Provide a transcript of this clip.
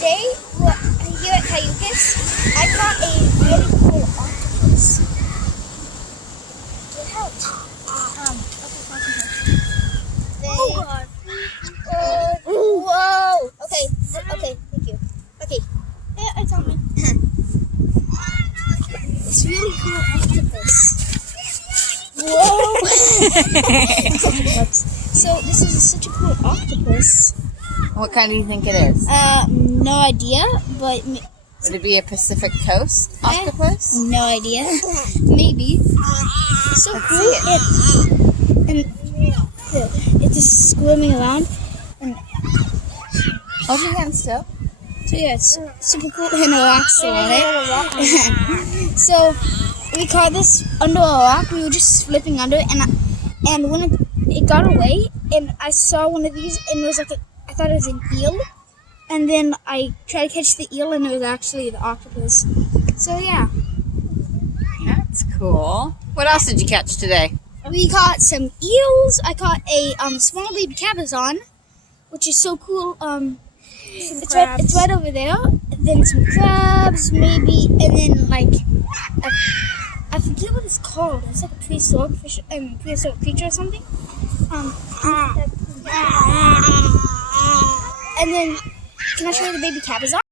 today, here at Cayucas, I caught a really cool octopus. It helped. Oh God. Whoa. Okay, thank you. Okay. Yeah, it's on me. It's really cool octopus. Whoa. So this is such a cool octopus. What kind do you think it is? No idea, but Would it be a Pacific Coast octopus? no idea. Maybe. So cool. And it's just swimming around. And Hold your hand still. so yeah, it's super cool. And a rock still on it. So we caught this under a rock. We were just flipping under it, and when it got away, and I saw one of these, and it was like I thought it was an eel, and then I tried to catch the eel, and it was actually the octopus. So yeah, That's cool. What else did you catch today? we caught some eels. I caught a small baby cabezon, which is so cool. It's right over there. And then some crabs, maybe, and then like I forget what it's called. It's like a prehistoric fish, prehistoric creature or something. And then can I show you the baby cabezon?